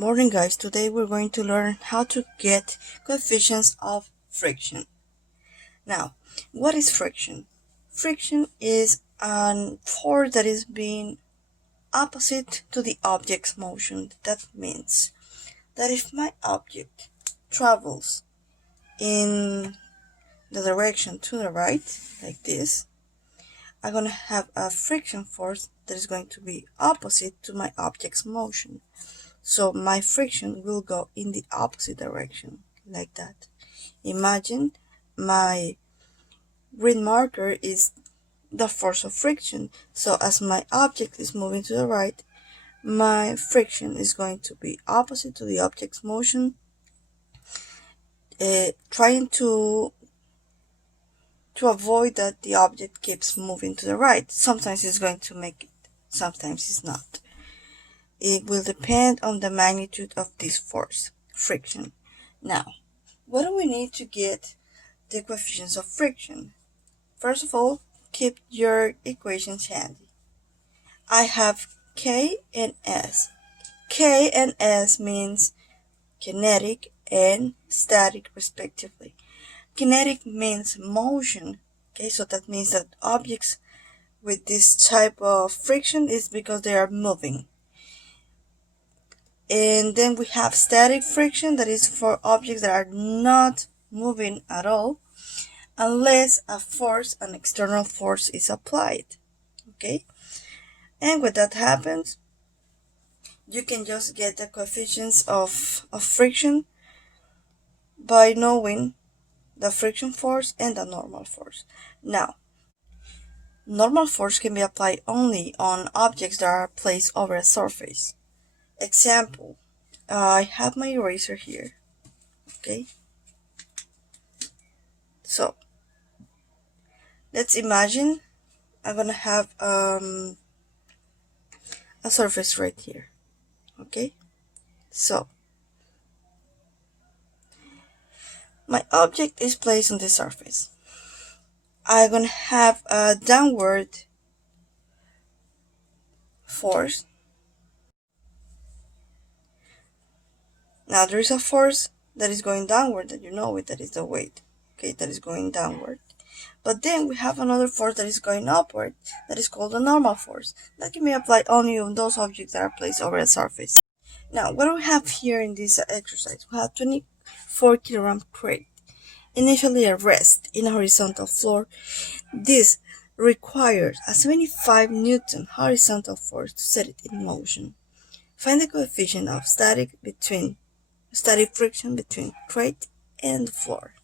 Morning guys, today we're going to learn how to get coefficients of friction. Now, what is friction? Friction is a force that is being opposite to the object's motion. That means that if my object travels in the direction to the right, like this, I'm going to have a friction force that is going to be opposite to my object's motion. So my friction will go in the opposite direction, like that. Imagine my green marker is the force of friction. So as my object is moving to the right, my friction is going to be opposite to the object's motion, trying to avoid that the object keeps moving to the right. Sometimes it's going to make it, sometimes it's not. It will depend on the magnitude of this force, friction. Now, what do we need to get the coefficients of friction? First of all, keep your equations handy. I have K and S. K and S means kinetic and static respectively. Kinetic means motion. Okay, so that means that objects with this type of friction is because they are moving. And then we have static friction, that is for objects that are not moving at all unless a force, an external force, is applied. Okay, and when that happens, you can just get the coefficients of friction by knowing the friction force and the normal force. Now, normal force can be applied only on objects that are placed over a surface. Example, I have my eraser here. Okay, so let's imagine I'm gonna have a surface right here. Okay, so my object is placed on the surface. I'm gonna have a downward force. Now there is a force that is going downward, that you know it, that is the weight, okay, that is going downward. But then we have another force that is going upward, that is called the normal force. That can be applied only on those objects that are placed over a surface. Now, what do we have here in this exercise? We have 24 kilogram crate, initially at rest in a horizontal floor. This requires a 75 Newton horizontal force to set it in motion. Find the coefficient of static friction between crate and the floor.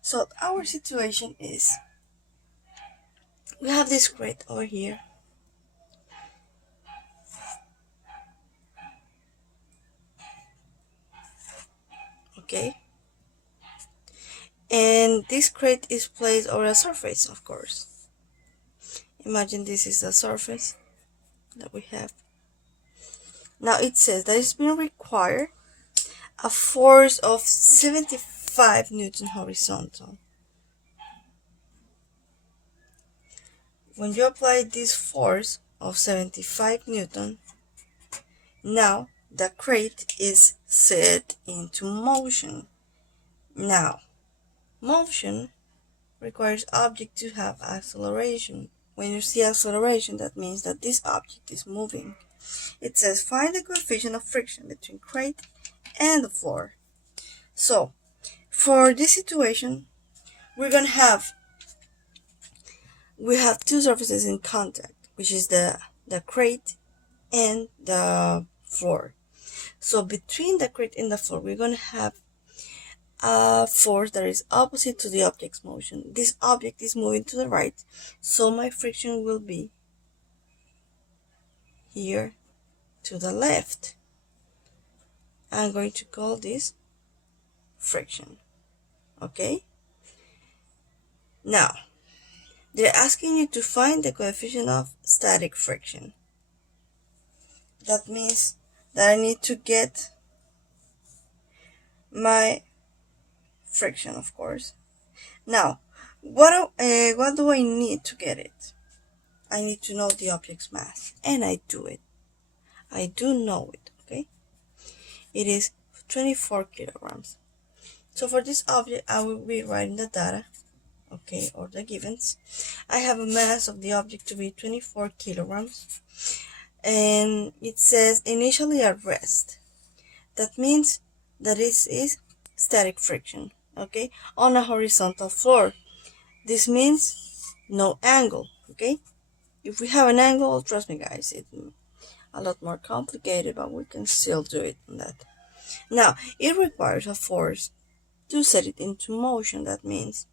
So our situation is, we have this crate over here. Okay. And this crate is placed over a surface, of course. Imagine this is the surface that we have. Now it says that it's been required a force of 75 Newton horizontal. When you apply this force of 75 Newton, now the crate is set into motion. Now, motion requires object to have acceleration. When you see acceleration, that means that this object is moving. It says find the coefficient of friction between crate and the floor. So, for this situation, we have two surfaces in contact, which is the crate and the floor. So between the crate and the floor, we're going to have a force that is opposite to the object's motion. This object is moving to the right, so my friction will be here to the left. I'm going to call this friction. Okay? Now, they're asking you to find the coefficient of static friction. That means that I need to get my friction, of course. Now, what do I need to get it? I need to know the object's mass, and I do it. I do know it, okay? it is 24 kilograms. So for this object, I will be writing the data, okay, or the givens. I have a mass of the object to be 24 kilograms, and it says initially at rest. That means that this is static friction, okay, on a horizontal floor. This means no angle, okay. If we have an angle, trust me guys, it's a lot more complicated, but we can still do it on that. Now, it requires a force to set it into motion. That means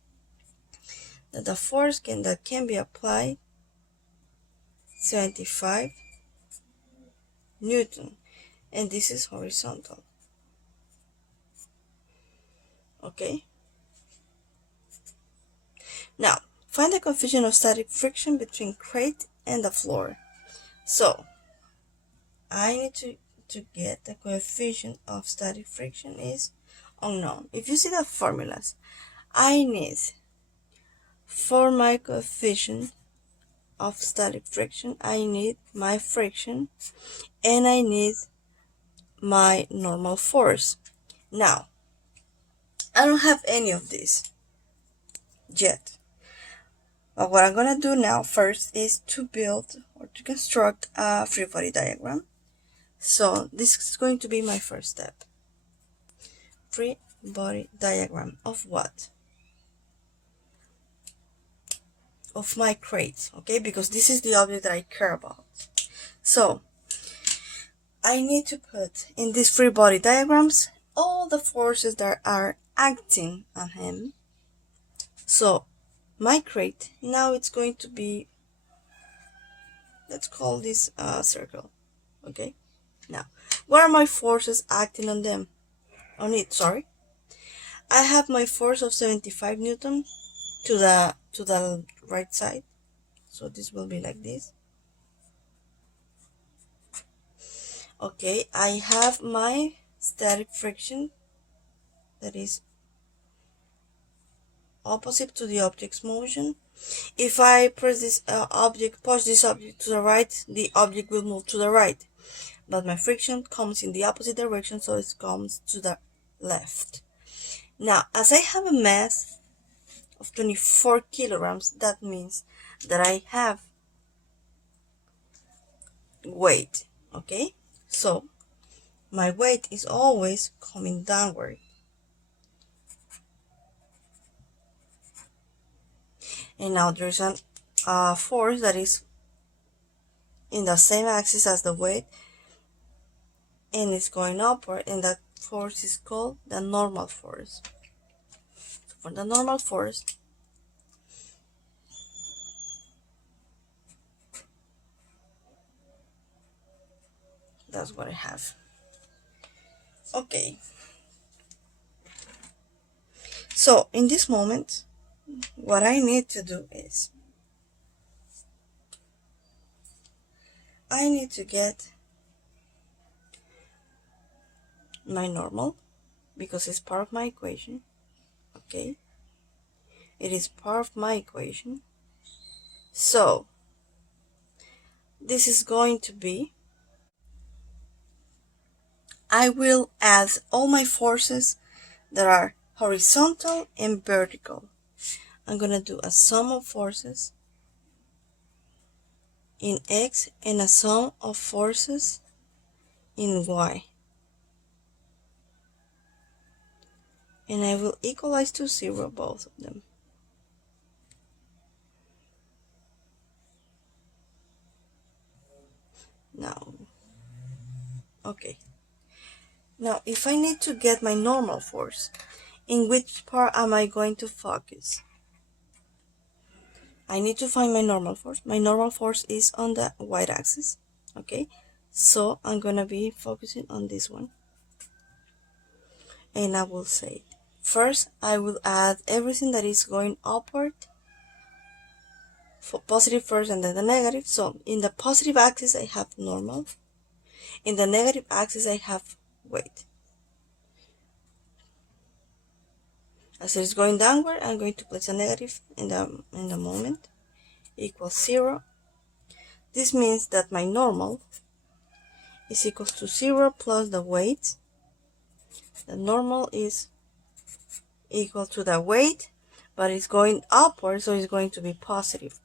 that the force that can be applied 75 Newton, and this is horizontal, okay. Now, find the coefficient of static friction between crate and the floor. So, I need to get the coefficient of static friction is unknown. If you see the formulas, I need, for my coefficient of static friction, I need my friction and I need my normal force. Now, I don't have any of this yet. But what I'm gonna do now first is to build or to construct a free body diagram. So this is going to be my first step. Free body diagram of what? Of my crate, okay? Because this is the object that I care about. So I need to put in these free body diagrams all the forces that are acting on him. So my crate, now it's going to be, let's call this a circle, okay? Now, what are my forces acting on them? On it, sorry. I have my force of 75 Newton to the right side. So this will be like this. Okay, I have my static friction that is opposite to the object's motion. If I press this push this object to the right, the object will move to the right. But my friction comes in the opposite direction, so it comes to the left. Now, as I have a mass of 24 kilograms, that means that I have weight, okay? So, my weight is always coming downward. And now there's a force that is in the same axis as the weight, and it's going upward, and that force is called the normal force. So for the normal force, that's what I have. Okay. So in this moment, what I need to do is I need to get my normal, because it's part of my equation, okay? It is part of my equation. So this is going to be, I will add all my forces that are horizontal and vertical. I'm gonna do a sum of forces in X and a sum of forces in Y. And I will equalize to 0 both of them. Now, okay. Now, if I need to get my normal force, in which part am I going to focus? I need to find my normal force. My normal force is on the y-axis, okay? So I'm gonna be focusing on this one. And I will say, first I will add everything that is going upward, for positive first and then the negative. So in the positive axis I have normal. In the negative axis I have weight. As it is going downward, I'm going to place a negative in the moment, equals 0. This means that my normal is equals to 0 plus the weight The normal is equal to the weight, but it's going upward, so it's going to be positive.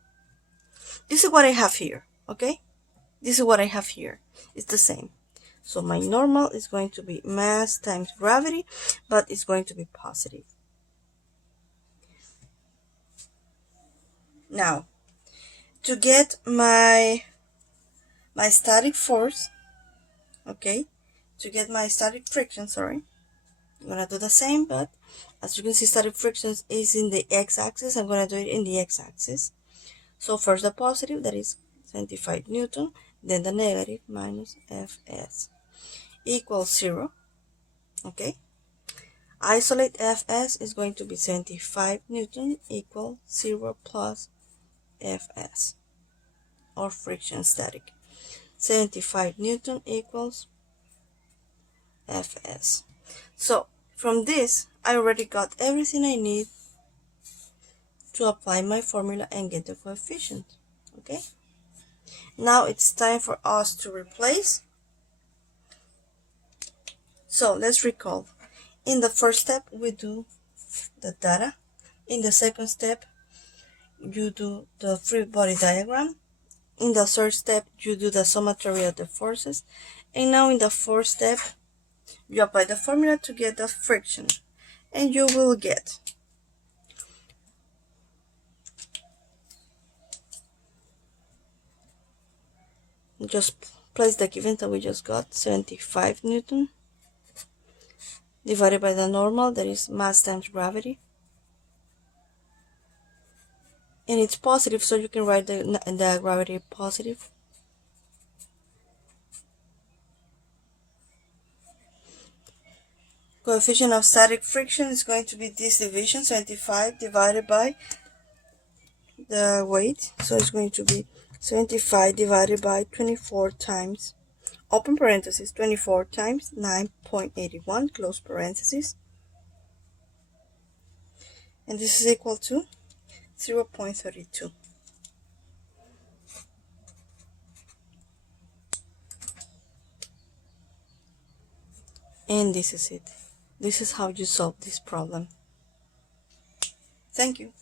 This is what I have here, okay? This is what I have here. It's the same. So my normal is going to be mass times gravity, but it's going to be positive. Now, to get my static force, okay, to get my static friction, sorry, I'm gonna do the same, but as you can see, static friction is in the x-axis. I'm gonna do it in the x-axis. So first the positive, that is 75 Newton, then the negative minus Fs equals 0, okay. Isolate Fs is going to be 75 Newton equal 0 plus Fs, or friction static. 75 Newton equals Fs. So from this, I already got everything I need to apply my formula and get the coefficient, okay. Now it's time for us to replace. So let's recall. In the first step, we do the data. In the second step, you do the free body diagram. In the third step, you do the summatory of the forces. And now in the fourth step, you apply the formula to get the friction. And you will get just place the given that we just got, 75 Newton divided by the normal, that is mass times gravity. And it's positive, so you can write the gravity positive. Coefficient of static friction is going to be this division, 75 divided by the weight. So it's going to be 75 divided by 24 times, open parenthesis, 24 times 9.81, close parenthesis. And this is equal to 0.32. And this is it. This is how you solve this problem. Thank you.